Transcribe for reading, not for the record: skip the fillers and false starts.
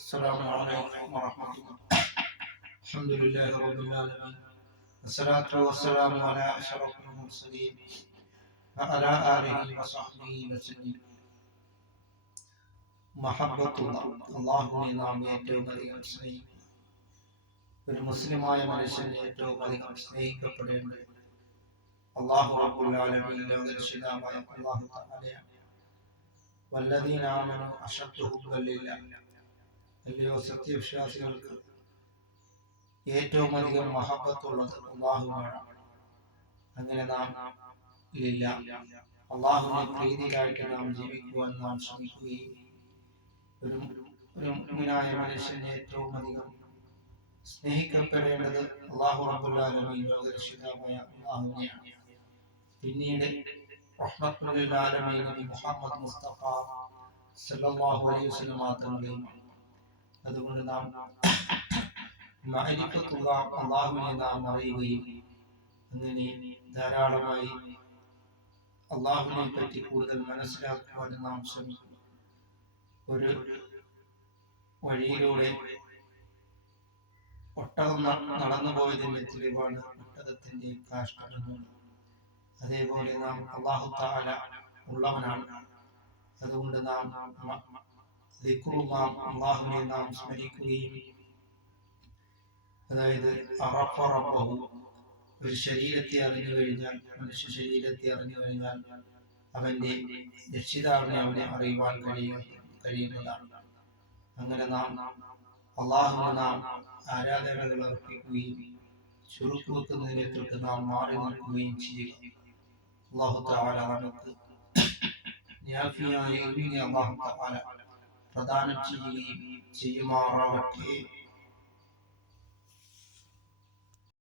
السلام عليكم ورحمة الله. الحمد لله رب العالمين، والصلاة والسلام على أشرف المرسلين وعلى آله وصحبه وسلم. മഹബ്ബത്തുള്ള അള്ളാഹുവിനെ നാം ഏറ്റവും അധികം സ്നേഹിക്കുന്നു. ഒരു മുസ്ലിമായ മനുഷ്യനെ ഏറ്റവും അധികം സ്നേഹിക്കപ്പെടേണ്ടത് അല്ലാഹു റബ്ബുൽ ആലമീൻ ലോകരക്ഷിതാവായ അല്ലാഹു തആലയാണ്. വല്ലദീന ആമനൂ അശദ്ദു ഹുബ്ബൻ ലില്ലാഹ്. അല്ലയോ സത്യവിശ്വാസികൾക്ക് ഏറ്റവും അധികം മഹബ്ബത്തുള്ളത് അല്ലാഹുവാണ്. അങ്ങനെ നാം അല്ലാഹുവിനെ പ്രീതിയിലായിട്ട് നാം ജീവിക്കുവാൻ നാം ശ്രമിക്കുകയും ഒരു മുഅ്മിനായ മനുഷ്യനെ ഏറ്റവും അധികം സ്നേഹിക്കപ്പെടേണ്ടത് അല്ലാഹു റബ്ബുൽ ആലമീൻ ലോകരക്ഷിതാവായ അല്ലാഹുവിനെയാണ്. പിന്നീട് റഹ്മത്തുൽ ലിൽ ആലമീൻ നബി മുഹമ്മദ് മുസ്തഫ സല്ലല്ലാഹു അലൈഹി വസല്ലം തങ്ങളെയും. അതുകൊണ്ട് നാം മഅരിഫത്തുള്ള അല്ലാഹുവിനെ നാം അറിയുകയും അങ്ങനെ ധാരാളമായി അല്ലാഹുവിനെ പറ്റി കൂടുതൽ മനസ്സിലാക്കുവാൻ നാം ശ്രമിക്കും. ഒരു വഴിയിലൂടെ ഒട്ടകം നടന്നു പോയതിന്റെ തെളിവാണ് ഒട്ടകത്തിന്റെ കാഷ്ടങ്ങൾ. അതേപോലെ നാം അല്ലാഹു തആല ഉള്ളവനാണ്. അതുകൊണ്ട് നാം അല്ലാഹുവിനെ നാം സ്മരിക്കുകയും, അതായത് അറഫ റബ്ബഹു, ഒരു ശരീരത്തെ അറിഞ്ഞു കഴിഞ്ഞാൽ, മനുഷ്യ ശരീരത്തെ അറിഞ്ഞു കഴിഞ്ഞാൽ അവന്റെ രക്ഷിതാവിനെ അവനെ അറിയുവാൻ കഴിയുന്നതാണ്. അങ്ങനെ നാം അല്ലാഹുവിന് നാം ആരാധനകൾ അർപ്പിക്കുകയും ചുരുക്കു വെക്കുന്നതിനെ തൊട്ട് നാം മാറി നിൽക്കുകയും ചെയ്യുക. അല്ലാഹു തആല നമുക്ക് അല്ലാഹു തആല പ്രദാനം ചെയ്യുകയും ചെയ്യുമാറാവട്ടെ.